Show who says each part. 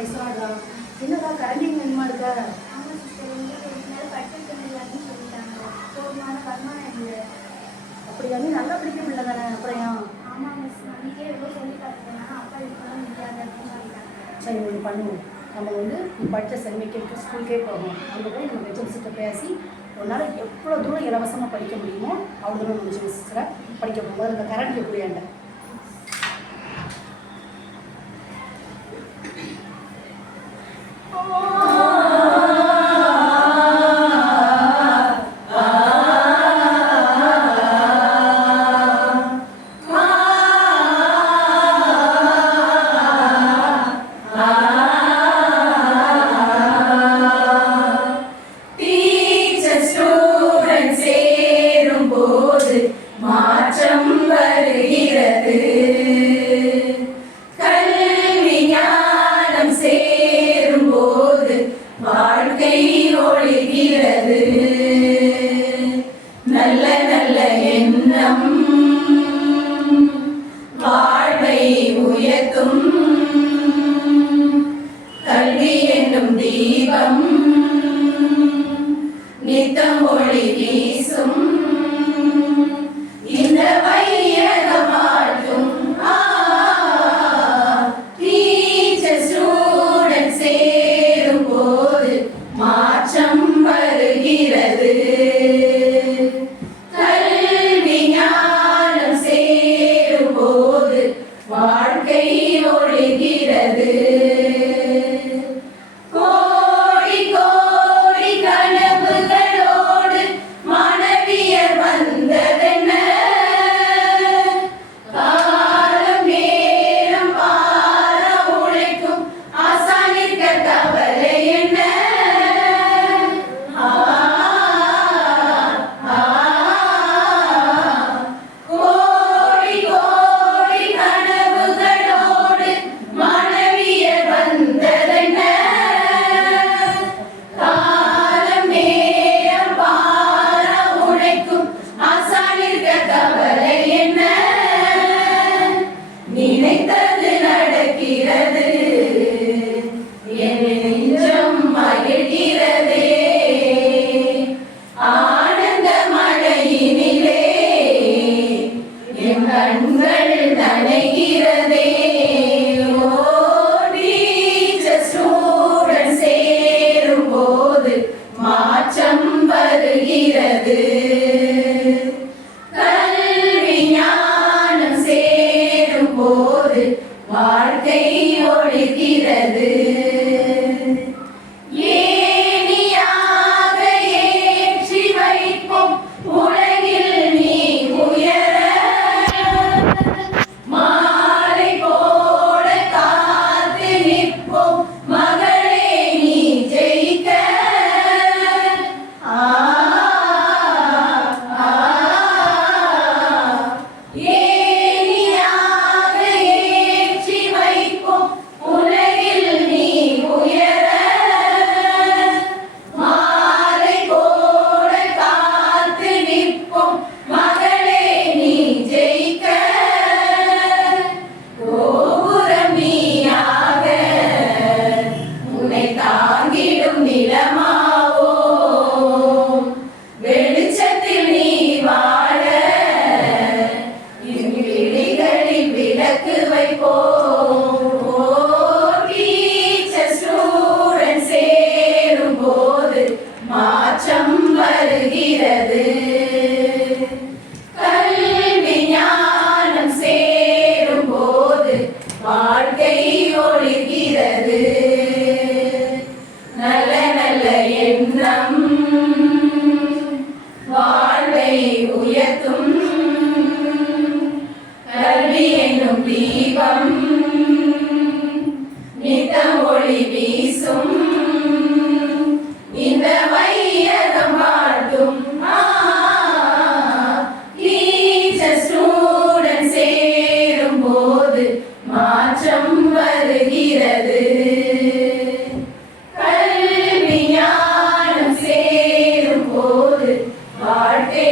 Speaker 1: அப்பாடா என்னடா கரண்டிங் வேணுமா இருக்க?
Speaker 2: ஆமா சிஸ்டர் எங்க வீட்டுல பட்டு துணிலான்னு சொல்லிட்டாங்க. போதுமான வருமானம் இல்லை.
Speaker 1: அப்படியா? நீ நல்லா படிக்க பிள்ளை தானே? அப்புறம் ஏன்?
Speaker 2: ஆமா மிஸ் நம்பிக்கை எவ்வளோ சொல்லி பார்த்துட்டேன் அப்பா இப்பெல்லாம் முடியாது அப்படின்னு சொல்லிட்டாங்க.
Speaker 1: சரி ஒன்று பண்ணுவோம் நம்ம வந்து நீ படித்த செமிக்கு ஸ்கூலுக்கே போகணும். அங்கே போய் நம்ம ஹெச்எம்சிட்ட பேசி உன்னால் எவ்வளோ தூரம் இலவசமாக படிக்க முடியுமோ அவ்வளோ தூரம் நம்ம சிஸ்டரை படிக்க போகும்போது அந்த கரண்ட் எப்படியாண்ட
Speaker 3: டீச்சர் cantando. கண்கள் நனைகிறதே விளக்கு வைப்போம். டீச்சர் சேரும் போது மாற்றம் வருகிறது. கல்வி ஞானம் சேரும் போது வாழ்க்கை ஒழிகிறது நல்ல நல்ல எண்ணம். வா நித்தமொழி வீசும். இந்த வையகம் பாட்டும் டீச்சர் ஸ்டூடெண்ட் சேரும் போது மாற்றம் வருகிறது. கல்வி ஞானம் சேரும் போது வாழ்க்கை